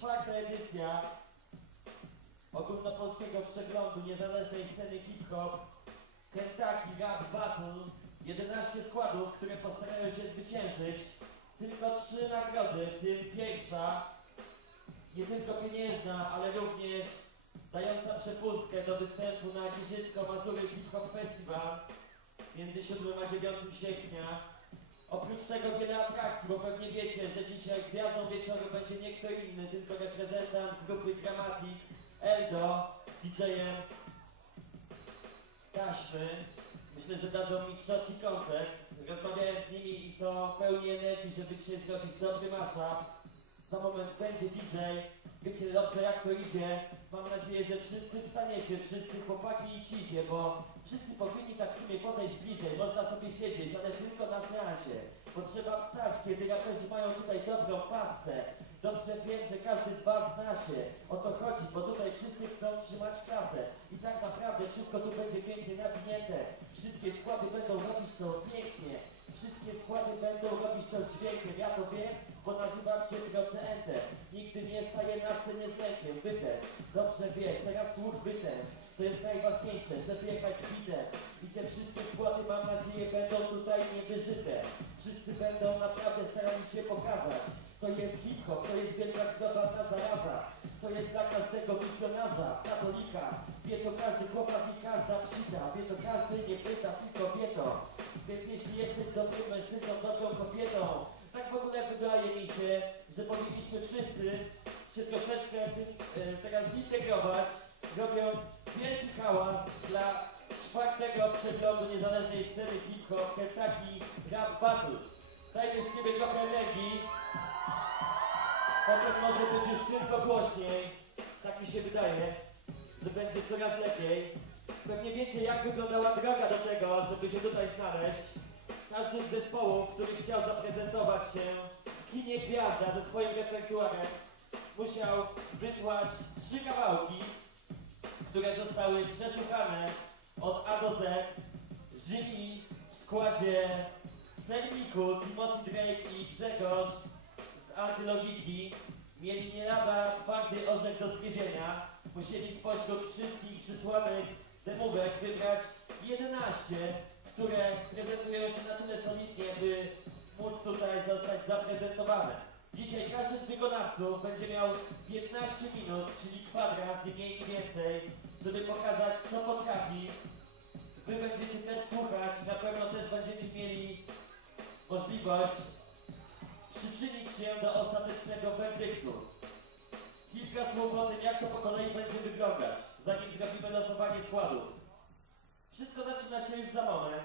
czwarta edycja ogólnopolskiego przeglądu niezależnej sceny hip-hop Kentucky Rap Battle 11 składów, które postarają się zwyciężyć. Tylko trzy nagrody, w tym pierwsza, nie tylko pieniężna, ale również dająca przepustkę do występu na Giżycko-Mazury Hip Hop Festival między 7 a 9 sierpnia. Oprócz tego wiele atrakcji, bo pewnie wiecie, że dzisiaj gwiazdą wieczoru będzie nie kto inny, tylko reprezentant grupy Dramatic, Eldo, DJ-em Taśmy. Myślę, że dadzą mistrzowski koncert. Rozmawiałem z nimi i są pełni energii, żeby dzisiaj zrobić dobry mashup. Za moment będzie DJ. Wiecie dobrze jak to idzie. Mam nadzieję, że wszyscy wstaniecie, wszyscy chłopaki i cisie, bo wszyscy powinni tak w sumie podejść bliżej. Można sobie siedzieć, ale tylko Bo trzeba wstać, kiedy raperzy mają tutaj dobrą pasę. Dobrze wiem, że każdy z was zna się. O to chodzi, bo tutaj wszyscy chcą trzymać klasę. I tak naprawdę wszystko tu będzie pięknie nawinięte. Wszystkie składy będą robić to pięknie. Wszystkie składy będą robić to dźwiękiem. Ja to wiem, bo nazywam się Procente. Nigdy nie staję na scenie z rękiem. Wy też. Dobrze wiesz, teraz słuch wy też. To jest najważniejsze, żeby jechać bitem. I te wszystkie składy, mam nadzieję, będą tutaj niewyżyte. Wszyscy będą naprawdę starali się pokazać. To jest hip-hop, to jest wielka zaraza. To jest dla każdego misjonarza, katolika. Wie to każdy chłopak i każda psita. Wie to każdy, nie pyta, tylko wie to. Więc jeśli jesteś dobrym mężczyzną, dobrą kobietą, tak w ogóle wydaje mi się, że powinniśmy wszyscy się troszeczkę w e, teraz zintegrować, robiąc wielki hałas dla czwartego przeglądu niezależnej sceny hip-hop Kentucky Rap Battle. Dajmy z siebie trochę energii, potem może być już tylko głośniej, tak mi się wydaje, że będzie coraz lepiej. Pewnie wiecie jak wyglądała droga do tego, żeby się tutaj znaleźć. Każdy z zespołów, który chciał zaprezentować się w kinie Gwiazda ze swoim repertuarem, musiał wysłać trzy kawałki, które zostały przesłuchane od A do Z. Żyli w składzie Serniku, Timothy Drake i Grzegorz z Antylogiki. Mieli nie lada twardy orzech do zgryzienia. Musieli spośród wszystkich przysłanych demówek wybrać 11, które prezentują się na tyle solidnie, by móc tutaj zostać zaprezentowane. Dzisiaj każdy z wykonawców będzie miał 15 minut, czyli kwadrans, nie mniej, nie więcej, żeby pokazać, co potrafi. Wy będziecie też słuchać, na pewno też będziecie mieli możliwość przyczynić się do ostatecznego werdyktu. Kilka słów o tym, jak to po kolei będzie wyglądać, zanim zrobimy losowanie składów. Wszystko zaczyna się już za moment.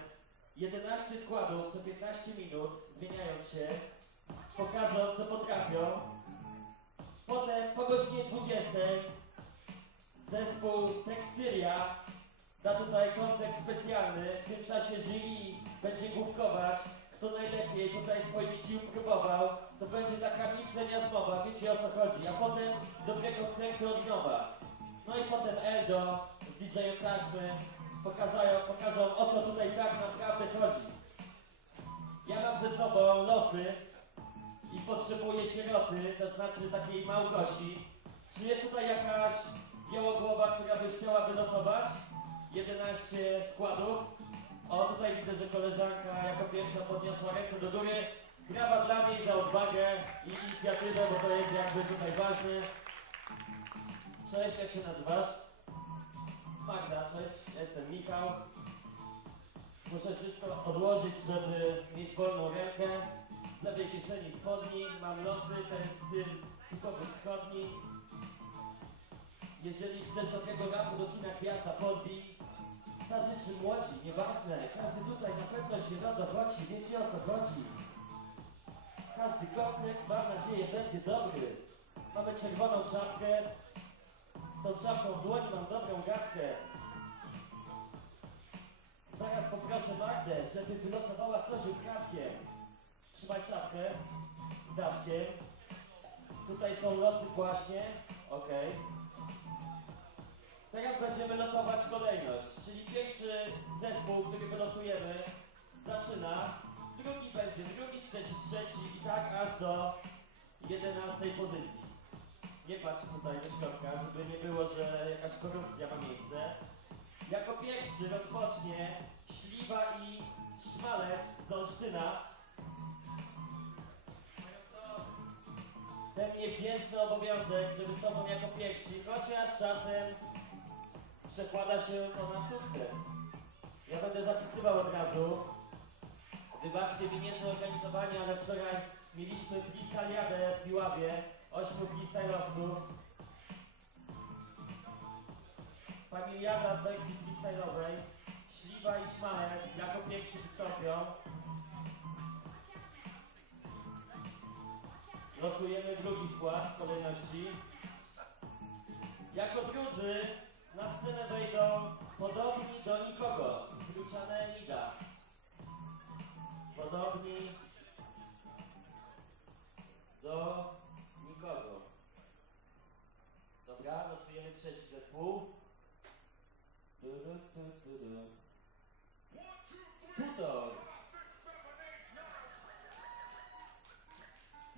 11 składów co 15 minut, zmieniając się, pokażą, co potrafią. Potem po godzinie 20 zespół Tekstylia da tutaj koncert specjalny. W tym czasie jury będzie główkować, kto najlepiej tutaj swoich sił próbował. To będzie taka milczenia zmowa, wiecie o co chodzi. A potem dobre koncerty od nowa. No i potem Eldo z DJ-em Taśmy pokazają, pokażą o co tutaj tak naprawdę chodzi. Ja mam ze sobą losy i potrzebuję sieroty, to znaczy takiej Małgosi. Czy jest tutaj jakaś białogłowa, która by chciała wylosować? 11 składów. O, tutaj widzę, że koleżanka jako pierwsza podniosła ręce do góry. Brawa dla niej za odwagę i inicjatywę, bo to jest jakby tutaj ważne. Cześć, jak się nazywasz? Magda, cześć, jestem Michał. Muszę wszystko odłożyć, żeby mieć wolną rękę. W lewej kieszeni spodni mam losy, to jest styl typowy wschodni. Jeżeli chcesz dobrego rapu do kina gwiazda, podbij. Starzy czy młodzi, nieważne, każdy tutaj na pewno się zadowodzi, wiecie o co chodzi. Każdy kontakt, mam nadzieję, będzie dobry. Mamy czerwoną czapkę. Z tą czapką w mam dobrą gadkę. Zaraz poproszę Magdę, żeby wylosowała coś ukradkiem. Trzymaj czapkę z daszkiem. Tutaj są losy właśnie. Okej. Teraz będziemy losować kolejność, czyli pierwszy zespół, który wylosujemy, zaczyna, drugi będzie drugi, trzeci, trzeci i tak aż do 11 pozycji. Nie wjebać tutaj do środka, żeby nie było, że jakaś korupcja ma miejsce. Jako pierwszy rozpocznie Śliwa i Szmalec z Olsztyna. Niewdzięczny obowiązek, żeby tobą jako pierwsi, chociaż czasem przekłada się to na sukces. Ja będę zapisywał od razu. Wybaczcie mi niezorganizowanie, ale wczoraj mieliśmy freestyliadę w Piławie, ośmiu freestyle'owców. Familiada w wersji freestyle'owej, Śliwa i Szmalec jako pierwsi wystąpią. Losujemy drugi skład w kolejności. Jako drudzy na scenę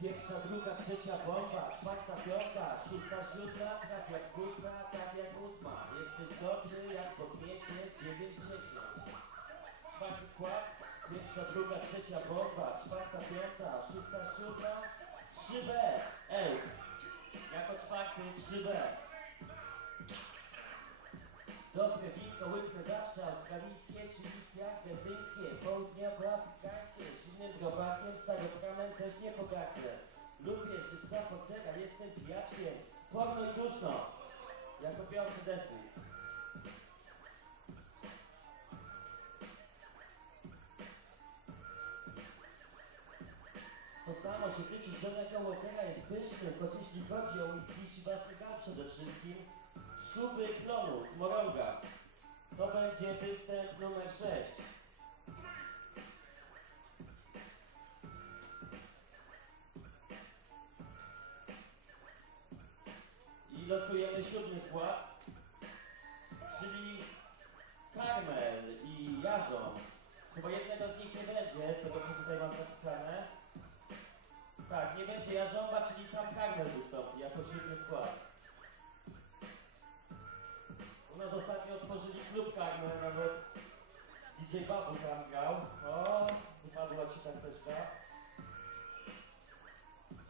Pierwsza, druga, trzecia bomba, czwarta, piąta, szósta, siódma, tak jak ósma, tak jak ósma. Jesteś dobry, jak podniesiesz dziewięć, dziesięć. Czwarty skład, pierwsza, druga, trzecia bomba, czwarta, piąta, szósta, siódma, 3B, Ej, jako czwarty 3B. Dobre winko łyknę zawsze, australijskie, chilijskie, argentyńskie, południowoafrykańskie, silnym robakiem, staropranem też nie pogardzę. Lubię żywca portera, jestem pijaczkiem, porno i duszno. Jako piąty zespół. To samo się tyczy Johnego Walkera jest pyszny, choć jeśli chodzi o whisky, Shibastyka przede wszystkim To będzie występ numer 6. I losujemy siódmy skład, czyli Karmel i Jarząb. Chyba jednego z nich nie będzie, z tego co tutaj mam zapisane. Tak, nie będzie Jarząba, czyli sam Karmel wystąpi jako siódmy skład. U nas ostatnio otworzyli klub Karmel, nawet DJ Babu tam grał. O, wypadła ci karteczka.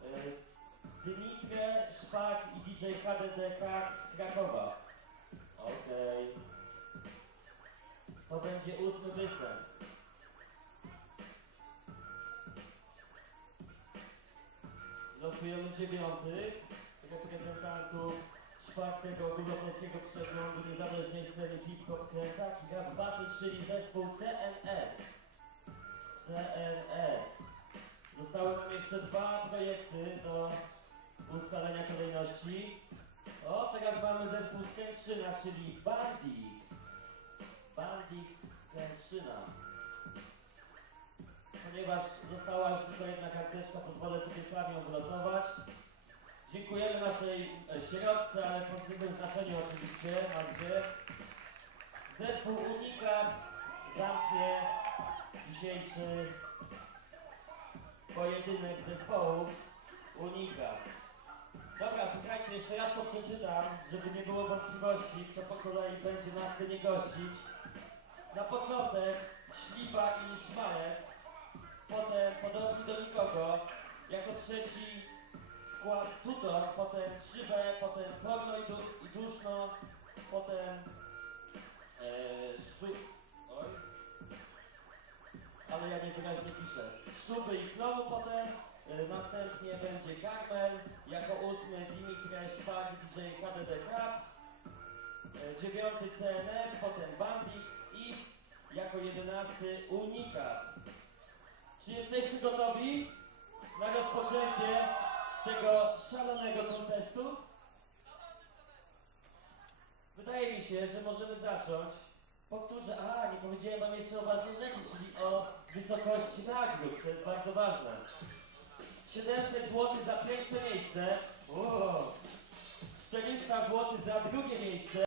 E, Dymitrę, Szpak i DJ KDDK z Krakowa. Okej. To będzie ósmy występ. Losujemy dziewiątych reprezentantów czwartego ogólnopolskiego przeglądu niezależnej sceny hip-hop Kentucky Rap Battle, czyli zespół CNS. CNS. Zostały nam jeszcze dwa projekty do ustalenia kolejności. O, teraz mamy zespół z Kętrzyna, czyli Bandix. Bandix z Kętrzyna. Ponieważ została już tylko jedna karteczka, pozwolę sobie sam ją wylosować. Dziękujemy naszej e, sierotce, ale pozytywnym znaczeniu oczywiście, Magdzie. Zespół Unikat zamknie dzisiejszy pojedynek zespołów Unikat. Dobra, słuchajcie, jeszcze raz to przeczytam, żeby nie było wątpliwości, kto po kolei będzie na scenie gościć. Na początek Śliwa i Szmalec, potem Podobni do nikogo, jako trzeci skład Tutor, potem 3B, potem Porno i, du i Duszno, potem e, Szu... Oj. Ale ja niewyraźnie piszę. Szuby i Klowu potem, e, następnie będzie Carmel, jako ósmy Dimitre Szpak, DJ KDD Krab, e, dziewiąty CNS, potem Bandix i jako jedenasty Unikat. Czy jesteście gotowi na rozpoczęcie tego szalonego kontestu? Wydaje mi się, że możemy zacząć. Powtórzę, aha, nie powiedziałem wam jeszcze o ważnej rzeczy, czyli o wysokości nagród, to jest bardzo ważne. 700 zł za pierwsze miejsce, o, 400 zł za drugie miejsce,